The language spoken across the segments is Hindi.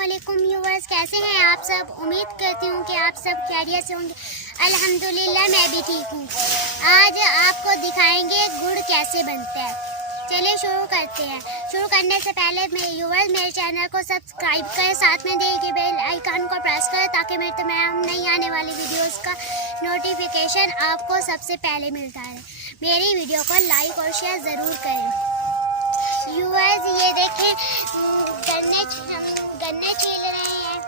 अस्सलामुअलैकुम व्यूअर्स, कैसे हैं आप सब। उम्मीद करती हूँ कि आप सब खैरियत से होंगे। अल्हम्दुलिल्लाह मैं भी ठीक हूँ। आज आपको दिखाएंगे गुड़ कैसे बनता है। चलिए शुरू करते हैं। शुरू करने से पहले व्यूअर्स मेरे चैनल को सब्सक्राइब करें, साथ में दिए गए बेल आइकन को प्रेस करें ताकि मेरे तमाम नई आने वाली वीडियोस का नोटिफिकेशन आपको सबसे पहले मिलता है। मेरी वीडियो को लाइक और शेयर ज़रूर करें। व्यूअर्स ये देखें, गन्ने छील रहे हैं।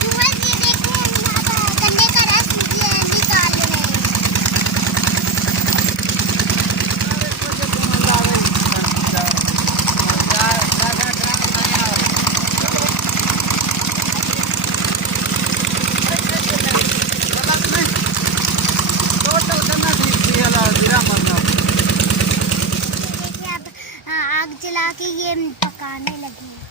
व्यूअर्स ये देखें, गन्ने का रस निकाल रहे हैं। आग जला के ये पकाने लगी है।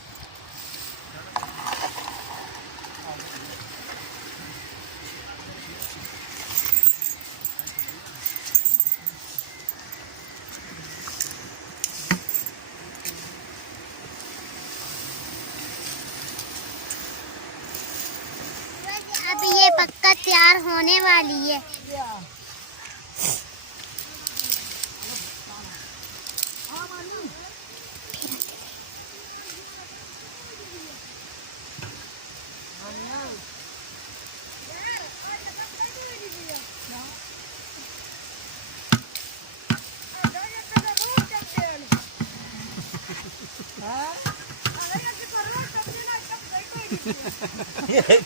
अब ये पक्का तैयार होने वाली है।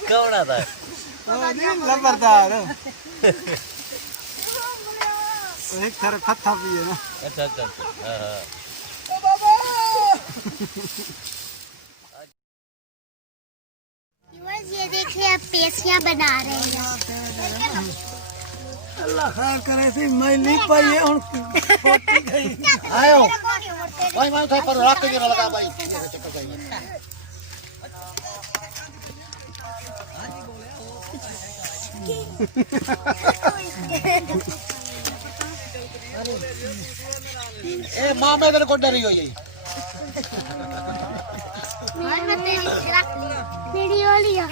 कौन आता है? लबरदार एक तरह खत्ता भी है ना। अच्छा अच्छा अच्छा। हाँ। ये देखिए अब पेस्ट्रियाँ बना रहे हैं। अल्लाह खैर करे थी मैं नहीं पाई है और फोटी गई। आयो भाई मैं उठा पर रात के लगा भाई चक्कर चाहिए। ए मां में तेरे को डरी हो यही वीडियो लिया।